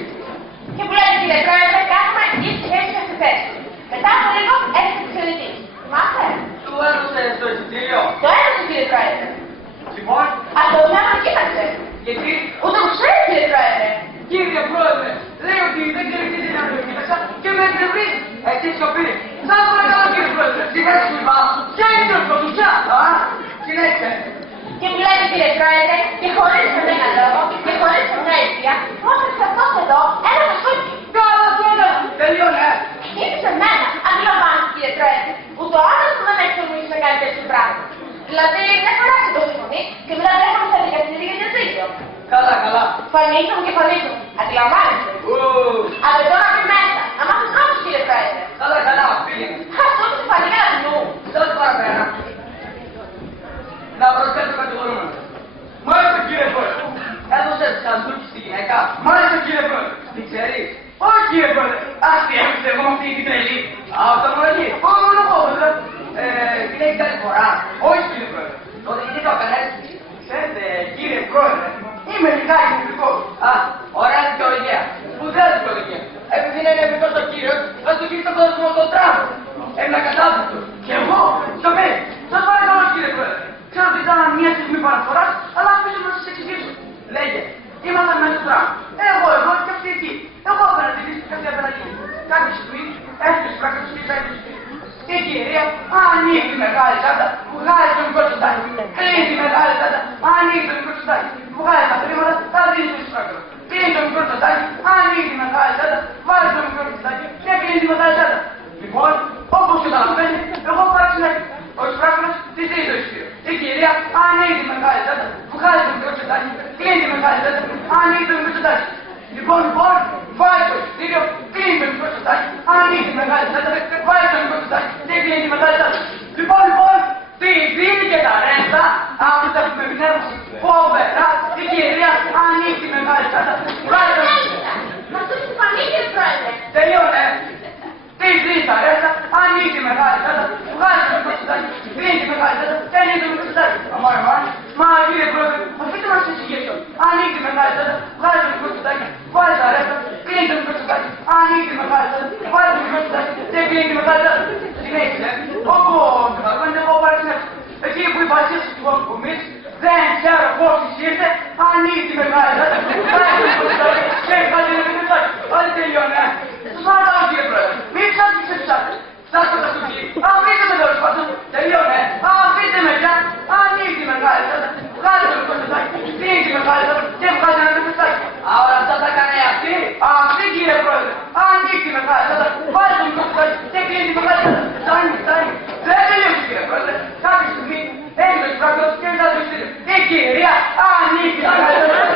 Και που λέει, κύριε Πρόεδρε, κάθομαι ίσως έτσι στη θέση. Μετά από λίγο έρχεται τη ξενιτή. Θυμάσαι? Του έδωσε στο εισιτήριο. Το έδωσε, κύριε Πρόεδρε. Λοιπόν, Αυτό δεν με κοίταξε. γιατί? Ούτε μου ξέρει, κύριε Πρόεδρε. Κύριε Πρόεδρε, λέει ότι δεν ξέρει τι είναι να το κοίταξα και με εκνευρίζει. Έτσι σιωπή. Σας παρακαλώ κύριε Πρόεδρε. Τι κάνεις του είπα? Ποια είναι το πρωτουσιά? Συνέχισε. Και μου λέει, κύριε Πρόεδρε, και χωρίς κανένα λόγο και χωρίς καμιά αιτία, μόλις σε αυτός εδώ ένα σπίτι. Καλά σου έκανα. Τελειώνε. Είναι σε μένα, αντιλαμβάνεσαι, κύριε Πρόεδρε, ούτε ο άλλος που δεν έχει τολμήσει να κάνει τέτοιο πράγμα. Δηλαδή, μια φορά σε το συμφωνεί και μετά τρέχαμε στα δικαστήρια για διαζύγιο. Καλά, καλά. Φανίσω μου και φανίσω μου. Αντιλαμβάνεσαι. Από τώρα πει μέσα. Να μάθεις τρόπους, κύριε Πρόεδρε. Καλά, καλά, πήγαινε. Αυτό είναι φανεί γαλανού. Σας παραπέρα. Να προσθέσω κατηγορούμενο. Μάλιστα κύριε Πρόεδρε. Έδωσες σαντούκι στη γυναίκα. Μάλιστα κύριε Πρόεδρε. Τι ξέρεις? Όχι κύριε Πρόεδρε. Άστι έμειξε εγώ με αυτή την τρελή. Αυτό μου λέει. Μόνο Πρόεδρε. Την έχει κάνει φορά. Όχι κύριε Πρόεδρε. Το διοικητή το απελέσει. Ξέρετε κύριε Πρόεδρε. Είμαι λιγάκι μυστικός. Ωραία δικαιολογία. Σπουδαία δικαιολογία. Επειδή είναι νευρικός ο κύριος, θα του γίνει στον κόσμο τον τράβο. Ένα κατάστατο. Και εγώ, σιωπή. Σας παρακαλώ κύριε Πρόεδρε. Ξέρω ότι ήταν μια στιγμή παραφοράς, αλλά αφήσω να σας εξηγήσω. Λέγε, ήμασταν μέσα στο τράμο. Εγώ εδώ και αυτή εκεί. Εγώ απέναντι της και αυτή απέναντι. Κάποια στιγμή έφυγε πράκα του και έφυγε. Και η κυρία ανοίγει μεγάλη κάρτα, βγάζει τον κότσο τάκι. ανοίγει το μικρό τσαντάκι, βγάζει τα χρήματα, τα δίνει στο εισπράξερο. Κλείνει το μικρό τσαντάκι, ανοίγει τη μεγάλη τσάντα, βάζει το μικρό τσαντάκι και κλείνει τη μεγάλη τσάντα. Λοιπόν, όπως καταλαβαίνει, εγώ πάω συνέχεια. Ο εισπράξερος της δίνει το εισιτήριο. Η κυρία ανοίγει τη μεγάλη τσάντα, βγάζει το μικρό τσαντάκι, κλείνει τη μεγάλη τσάντα, ανοίγει το μικρό τσαντάκι. Λοιπόν, βάζει το εισιτήριο, κλείνει το μικρό τσαντάκι, ανοίγει τη μεγάλη τσάντα, βάζει το μικρό τσαντάκι και κλείνει τη μεγάλη τσάντα. Λοιπόν, τη δίνει και τα ρέστα, αυτά τα που με εμπνεύουν φοβερά, η κυρία ανοίγει τη μεγάλη τσάντα, βγάζει το μικρό τσαντάκι. Μα αυτό είναι φανή, κύριε Πρόεδρε. Τελείωνε. Τι δίνει τα ρέστα, ανοίγει τη μεγάλη τσάντα, βγάζει το μικρό τσαντάκι, κλείνει τη μεγάλη τσάντα και ανοίγει το μικρό τσαντάκι. Μα κύριε Πρόεδρε, αφήστε μας τη συγγέσιο. Ανοίγει τη μεγάλη τσάντα, βγάζει το μικρό τσαντάκι, βάζει τα ρέστα, κλείνει το μικρό τσαντάκι, ανοίγει τη μεγάλη τσάντα, βάζει το μικρό τσαντάκι και κλείνει τη μεγάλη τσάντα. Συνέχισε, όπου καταλαβαίνετε εγώ παρεξενεύω. Εκεί που είπα εσείς στους κομμείς, δεν ξέρω πώς ήρθε, ανοίγει τη μεγάλη τσάντα, βγάζει το μικρό τσαντάκι και βγάζει το μικρό τσαντάκι. Όλοι τελειώνε. Σας παρακαλώ κύριε Πρόεδρε, μην ψάχνετε ψάχνετε. Ψάχνετε τα στουχή, αφήστε με τέλος πάντων, τελειώνε. Αφήστε με πια, ανοίγει τη μεγάλη τσάντα, βγάζει το μικρό τσαντάκι, κλείνει τη μεγάλη τσάντα και βγάζει ένα μικρό τσαντάκι. Άρα αυτά τα κάνει αυτή. Αυτή κύριε Πρόεδρε, ανοίγει τη μεγάλη τσάντα, βάζει το μικρό τσαντάκι και κλείνει τη μεγάλη τσάντα. Φτάνει. Δεν τελείωσε κύριε Πρόεδρε. Κάποια στιγμή έχει το εισπράξερο και μετά το εισιτήριο. Η κυρία ανοίγει τη μεγάλη τσάντα.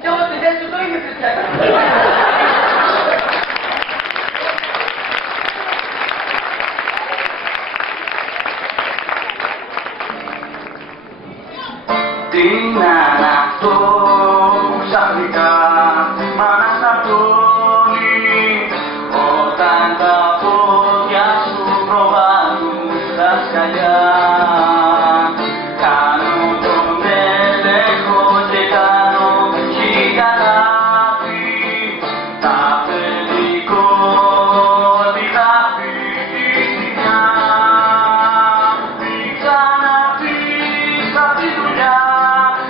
Και εγώ στη θέση του το είμαι χριστιανά. Τι να είναι αυτό που ξαφνικά μ' αναστατώνει όταν τα πόδια σου προβάλλουν τα σκαλιά. Κάνω τον έλεγχο και κάνω χιλιαδάπη τα παιδικό τη γράφει τη στιγμιά. Μην ξαναπείς απ' τη δουλειά,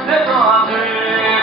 δεν το αντέχω.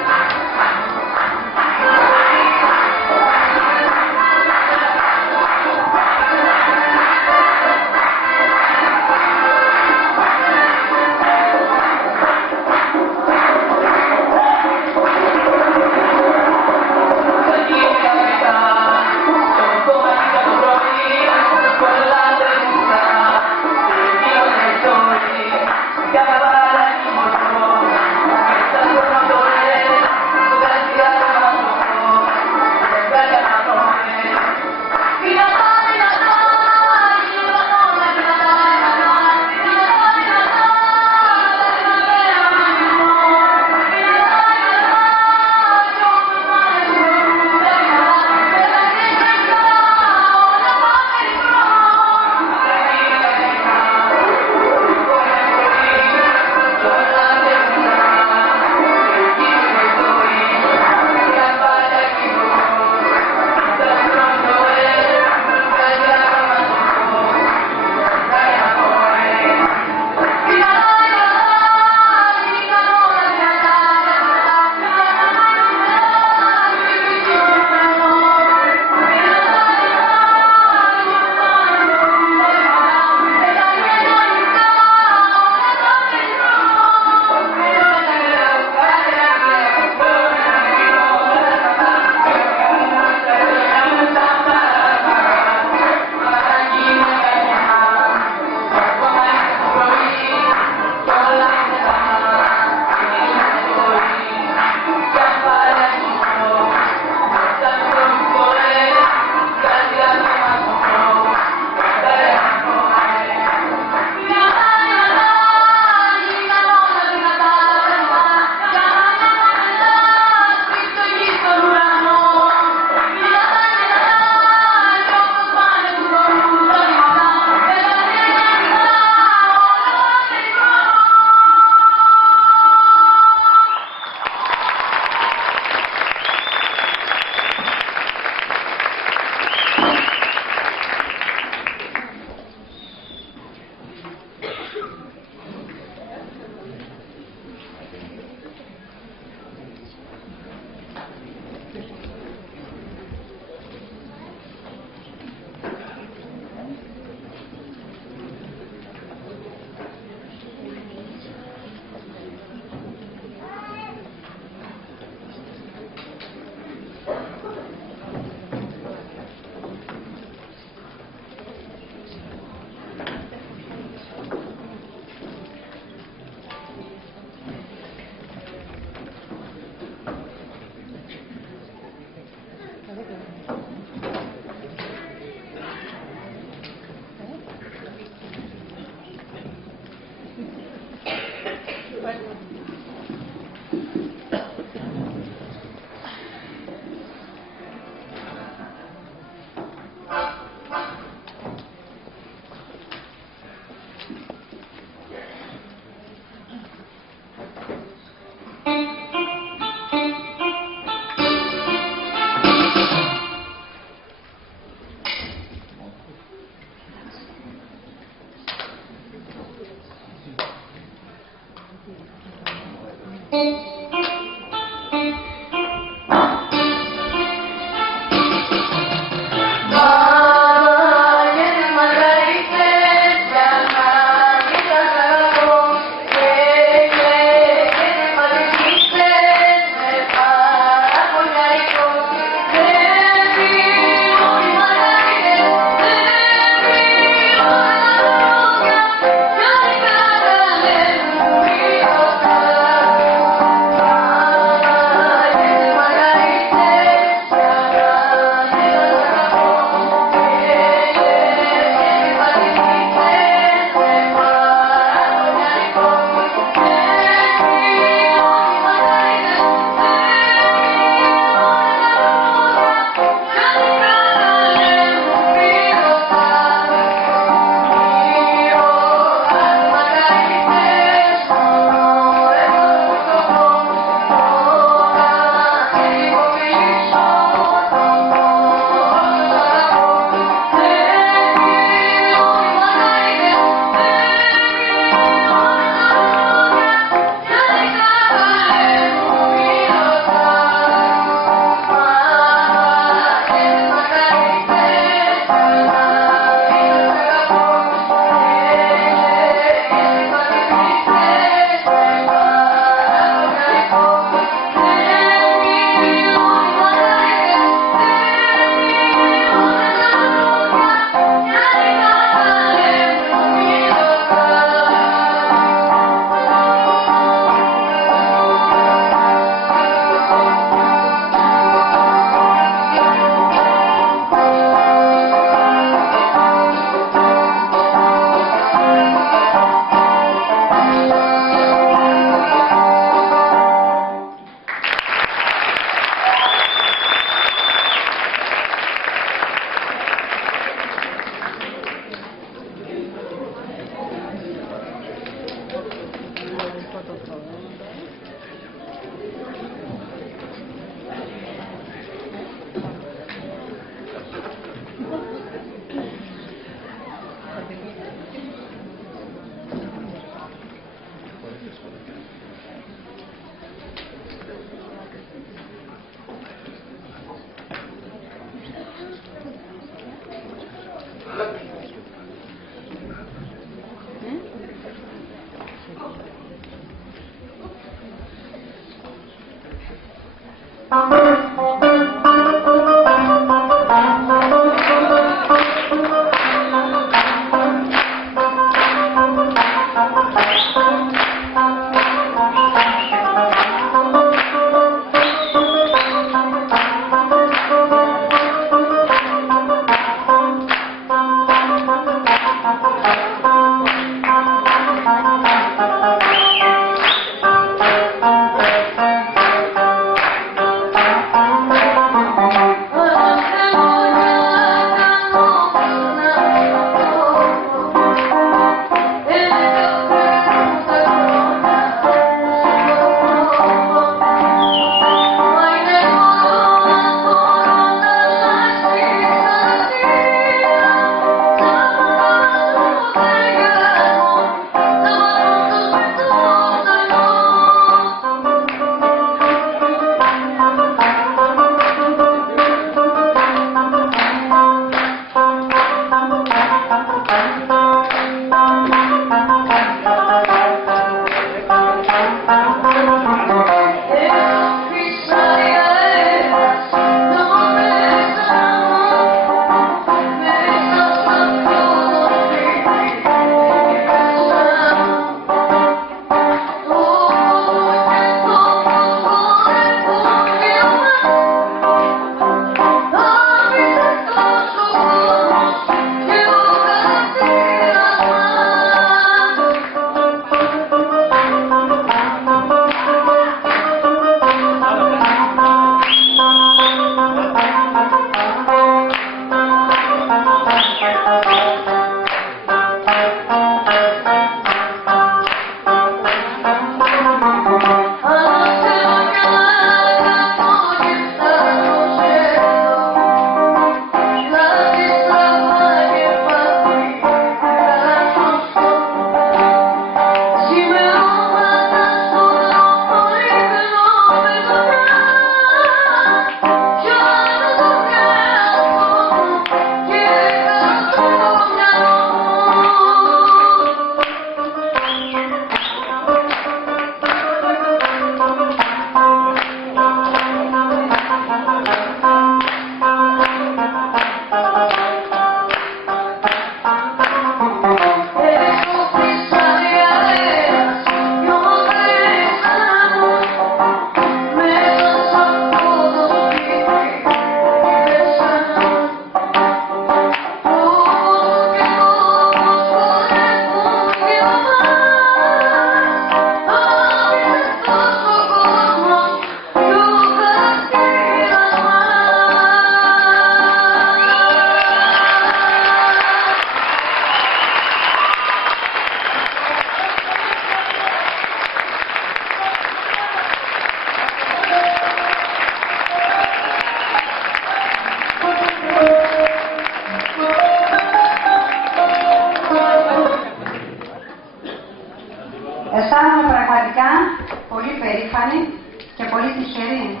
Σωτήρη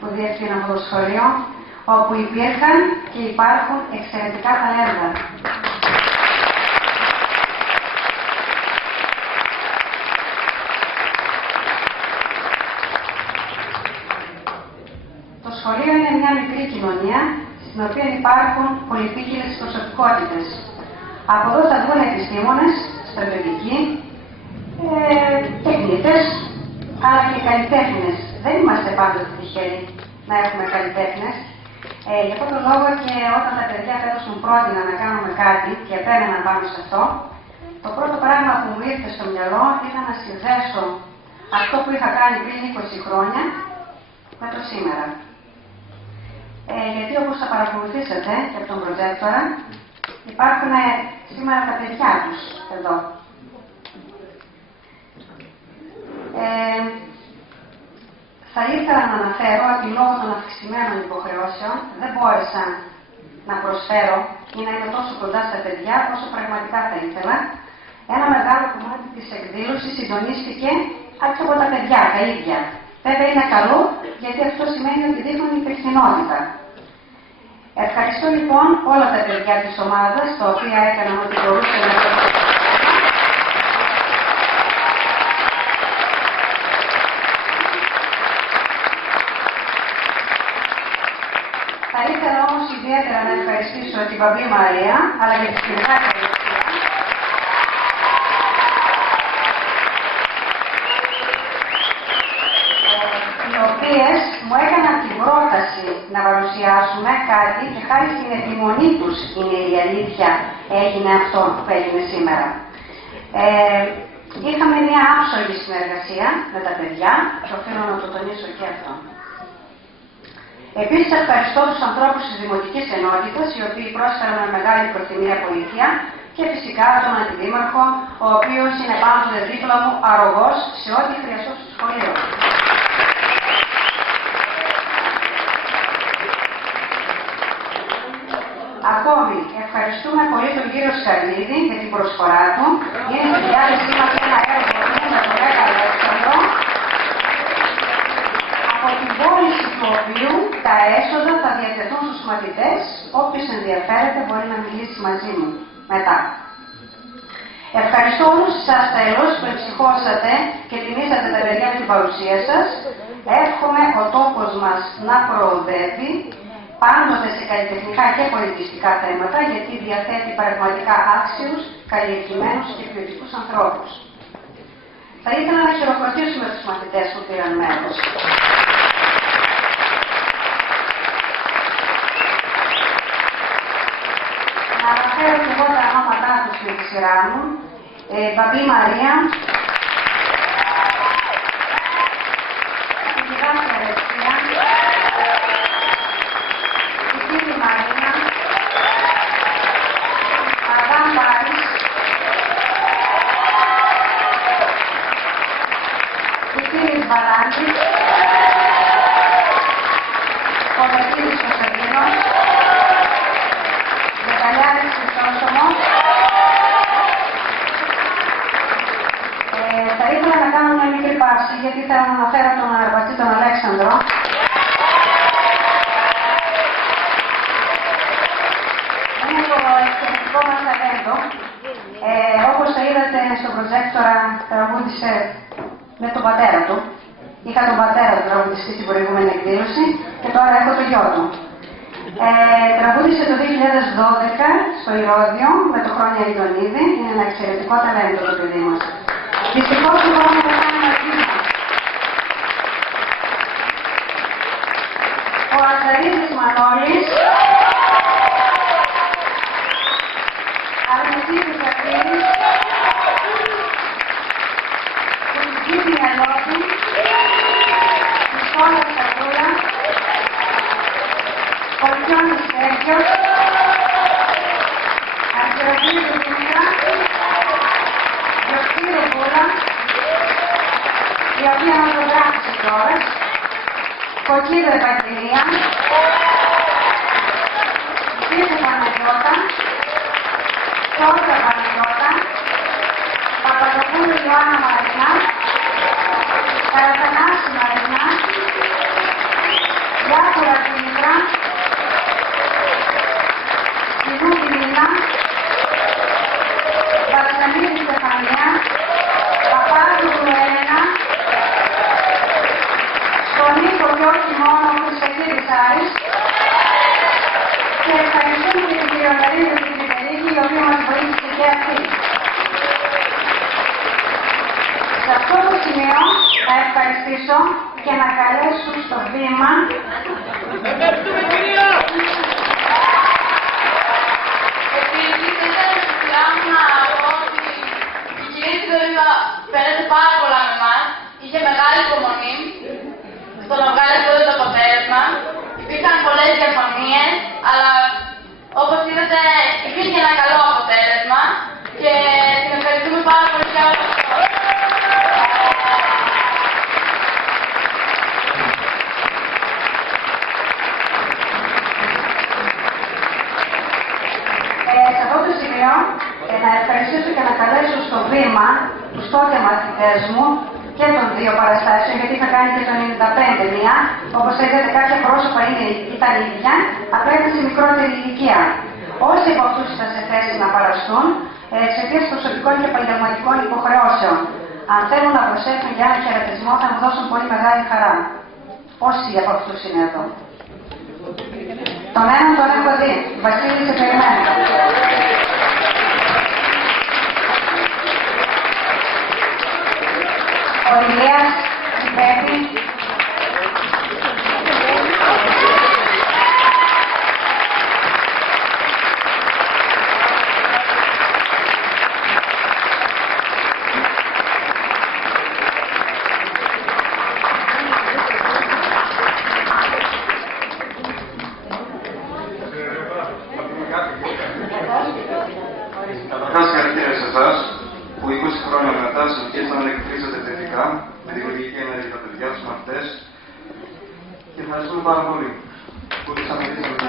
που διευθύνει αυτό το σχολείο, όπου υπήρχαν και υπάρχουν εξαιρετικά ταλέντα. Το σχολείο είναι μια μικρή κοινωνία, στην οποία υπάρχουν πολυπίκυλες προσωπικότητες. Από εδώ θα βγουν επιστήμονες, στρατιωτικοί, τεχνίτες, αλλά και καλλιτέχνες. Δεν είμαστε πάντοτε τυχεροί να έχουμε καλλιτέχνες. Γι' αυτόν τον λόγο και όταν τα παιδιά έδωσαν πρότεινα να κάνουμε κάτι και επέμεναν πάνω σε αυτό, το πρώτο πράγμα που μου ήρθε στο μυαλό ήταν να συνδέσω αυτό που είχα κάνει πριν 20 χρόνια με το σήμερα. Γιατί όπως θα παρακολουθήσετε και από τον προτζέκτορα, υπάρχουν σήμερα τα παιδιά τους εδώ. Θα ήθελα να αναφέρω ότι λόγω των αυξημένων υποχρεώσεων δεν μπόρεσα να προσφέρω ή να είμαι τόσο κοντά στα παιδιά όσο πραγματικά θα ήθελα. Ένα μεγάλο κομμάτι της εκδήλωσης συντονίστηκε από τα παιδιά, τα ίδια. Βέβαια είναι καλό, γιατί αυτό σημαίνει ότι δείχνουν υπευθυνότητα. Ευχαριστώ λοιπόν όλα τα παιδιά της ομάδας, τα οποία έκαναν ό,τι μπορούσαν να κάνουν. Θα ήθελα όμως ιδιαίτερα να ευχαριστήσω την Παμπλή Μαρία, αλλά και τη Σπυράκια Αλεξία, οι οποίες μου έκαναν την πρόταση να παρουσιάσουμε κάτι και χάρη στην επιμονή τους είναι η αλήθεια έγινε αυτό που έγινε σήμερα. Είχαμε μια άψογη συνεργασία με τα παιδιά, και οφείλω να το τονίσω και αυτό. Επίσης ευχαριστώ τους ανθρώπους της Δημοτικής Ενότητας, οι οποίοι πρόσφεραν με μεγάλη προθυμία βοήθεια, και φυσικά τον Αντιδήμαρχο, ο οποίος είναι πάντοτε δίπλα μου αρρωγός σε ό,τι χρειαστώ στο σχολείο. Ακόμη, ευχαριστούμε πολύ τον κύριο Σκαρλίδη για την προσφορά του. Είναι στη διάθεσή μας ένα έργο με τον Μέγα Αλέξανδρο, από την πώληση του οποίου τα έσοδα θα διατεθούν στους μαθητές. Όποιος ενδιαφέρεται μπορεί να μιλήσει μαζί μου μετά. Ευχαριστώ όλους σας τέλος που εμψυχώσατε και τιμήσατε τα παιδιά με την παρουσία σας. Εύχομαι ο τόπος μας να προοδεύει πάντοτε σε καλλιτεχνικά και πολιτιστικά θέματα, γιατί διαθέτει πραγματικά άξιους, καλλιεργημένους και ποιοτικούς ανθρώπους. Θα ήθελα να χειροκροτήσουμε τους μαθητές που πήραν μέρος. Να αναφέρω και εγώ τα ονόματά τους με τη σειρά μου. Παμπλή Μαρία, η Σπυράκια Αλεξία, η Φίλη Μαρίνα, Αδάμ Πάρης, η Φίλη Βαλάντης, ο Βασίλης Κωνσταντίνος, ο Καλιάρης Χρυσόστομος. Θα ήθελα να κάνω μια μικρή παύση, γιατί θέλω να αναφέρω τον αρπαστή τον Αλέξανδρο. Είναι το εξαιρετικό μας ταλέντο. Όπως θα είδατε στο προτζέκτορα, τραγούδισε με τον πατέρα του. Είχα τον πατέρα του τραγουδιστή στην προηγούμενη εκδήλωση και τώρα έχω το γιο του. Τραγούδισε το 2012 στο Ηρώδιο με το Χρόνια Ιδονίδη. Είναι ένα εξαιρετικό ταλέντο το παιδί μας. Δυστυχώς δεν μπορούμε να κάνουμε μαζί μας. Ο Αζαρίδης Μανώλης, Αρμετίδης Αφήνης, η Κύπη Μιαλώτη, η Σκόλα Σαρδούλα, ο Λιώνης Σέρκιος, Αρχαιοκύρου Δούκα, Γιωστήρου Βούλα, η οποία μας το γράφησε κιόλας, Κοκκίδο Ευαγγελία, Κύρου Παναγιώτα, Τόρτα Παναγιώτα, Παπαδοπούλου Ιωάννα Μαρίνα, ευχαριστήσω και να καλέσω στο βήμα Επίσης, ήθελα στη σειρά μου να πω ότι η κυρία Σιδωρίδα φαίνεται πάρα πολλά με εμάς, είχε μεγάλη υπομονή στο να βγάλει αυτό το αποτέλεσμα. Υπήρχαν πολλές διαφωνίες, αλλά όπως είδατε υπήρχε ένα καλό αποτέλεσμα και την ευχαριστούμε πάρα πολύ για όλο αυτό. Σε αυτό το σημείο να ευχαριστήσω και να καλέσω στο βήμα τους τότε μαθητές μου και των δύο παραστάσεων, γιατί είχα κάνει και το 95 μία. Όπως είδατε, κάποια πρόσωπα ήταν ίδια, απλά ήταν σε μικρότερη ηλικία. Όσοι από αυτούς ήταν σε θέση να παραστούν, εξαιτίας προσωπικών και επαγγελματικών υποχρεώσεων, αν θέλουν να προσέχουν για ένα χαιρετισμό, θα μου δώσουν πολύ μεγάλη χαρά. Όσοι από αυτούς είναι εδώ. Τον έναν τον έχω δει. Βασίλη, σε περιμένω. Ο Ηλίας, η Πέπη. Καταρχάς, συγχαρητήρια σε εσάς που 20 χρόνια μετά συνεχίσατε να ηλεκτρίζετε θετικά με δημιουργική ενέργεια τα παιδιά τους μαθητές και ευχαριστούμε πάρα πολύ που ξαναδείξατε.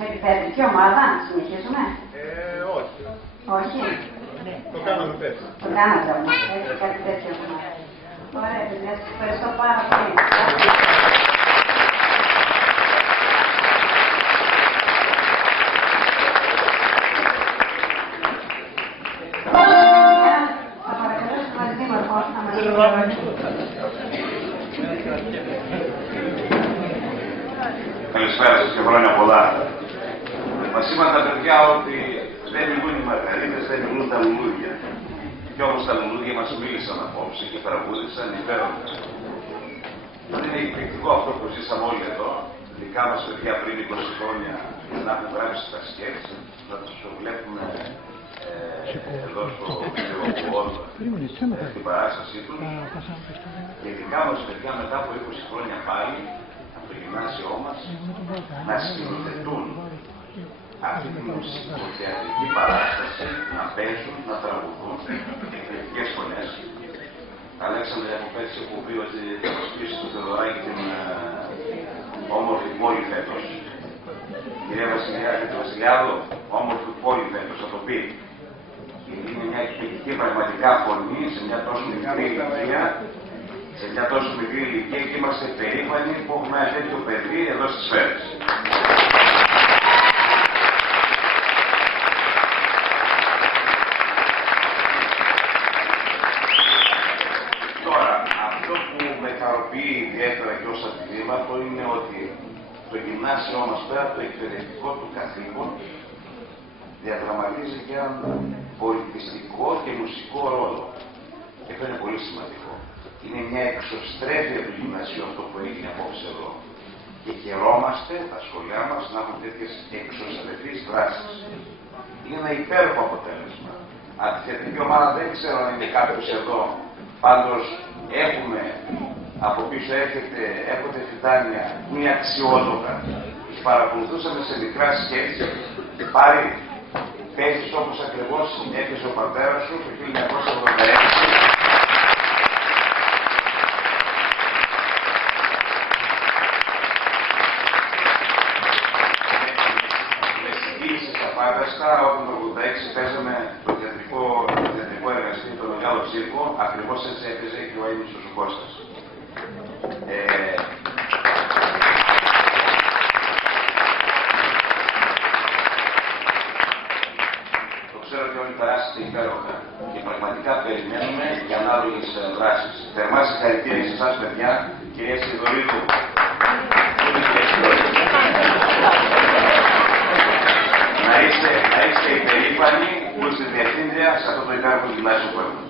Με την παιδική ομάδα συνεχίζουμε. Όχι. Όχι. Το κάναμε πέρσι. Το κάνατε όμως. Έτσι, κάτι τέτοιο. Ωραία, παιδιά, σας ευχαριστώ πάρα πολύ. Θα παρακαλέσω τον Αντίμαρχο να μας Καλησπέρα σας και χρόνια πολλά. Μας είπαν τα παιδιά ότι δεν μιλούν οι μαργαρίτες, δεν μιλούν τα λουλούδια. Κι όμως τα λουλούδια μας μίλησαν απόψε και τραγούδισαν υπέροχα. Είναι εκπληκτικό αυτό που ζήσαμε όλοι εδώ. Δικά μας παιδιά πριν 20 χρόνια να έχουν γράψει τα σκέψη, να τους βλέπουμε εδώ στο βιβλίο στην παράστασή τους. Και δικά μας παιδιά μετά από 20 χρόνια πάλι από το γυμνάσιό μας να σκηνοθετούν αυτή την μουσικοθεατρική παράσταση, να παίζουν, να τραγουδούν εκπληκτικές φωνές. Αλέξανδρε, από πέρσι έχω πει ότι θα μας πείσει το Θεοδωράκη την όμορφη πόλη φέτος. Κυρία Βασιλιάδη, το Βασιλιάδο, όμορφη πόλη φέτος, θα το πει. Είναι μια εκπληκτική πραγματικά φωνή σε μια τόσο μικρή ηλικία, και είμαστε περήφανοι που έχουμε ένα τέτοιο παιδί εδώ στις Σφαίρες. Τώρα, αυτό που με χαροποιεί ιδιαίτερα και ως αντιδήμαρχο είναι ότι το γυμνάσιό μας πέρα το εκπαιδευτικό του καθήκον διαδραματίζει και έναν πολιτιστικό και μουσικό ρόλο. Και αυτό είναι πολύ σημαντικό. Είναι μια εξωστρέφεια του γυμνασίου αυτό που έγινε απόψε εδώ. Και χαιρόμαστε τα σχολιά μας να έχουν τέτοιες εξωστρεφείς δράσεις. Είναι ένα υπέροχο αποτέλεσμα. Αντιθετική ομάδα δεν ξέρω αν είναι κάποιος εδώ. Πάντως έχουμε από πίσω έρχονται φυτάνια μη αξιόλογα. Τους παρακολουθούσαμε σε μικρά σκέψη. Πάρει παίζεις όπως ακριβώς έπαιζε ο πατέρας σου το 1986. Όταν το 86 παίζαμε το θεατρικό εργαστήριο, το μεγάλο τσίρκο, ακριβώς έτσι έπαιζε και ο Αίμνησος ο Κώστας. Το ξέρω ότι όλοι περάσετε υπέροχα και πραγματικά περιμένουμε για ανάλογες δράσεις. Θερμά συγχαρητήρια σε εσάς παιδιά, κυρία Σιδωρίδου. είστε υπερήφανοι που είστε διευθύντρια σε αυτό το υπέροχο γυμνάσιο που έχουμε.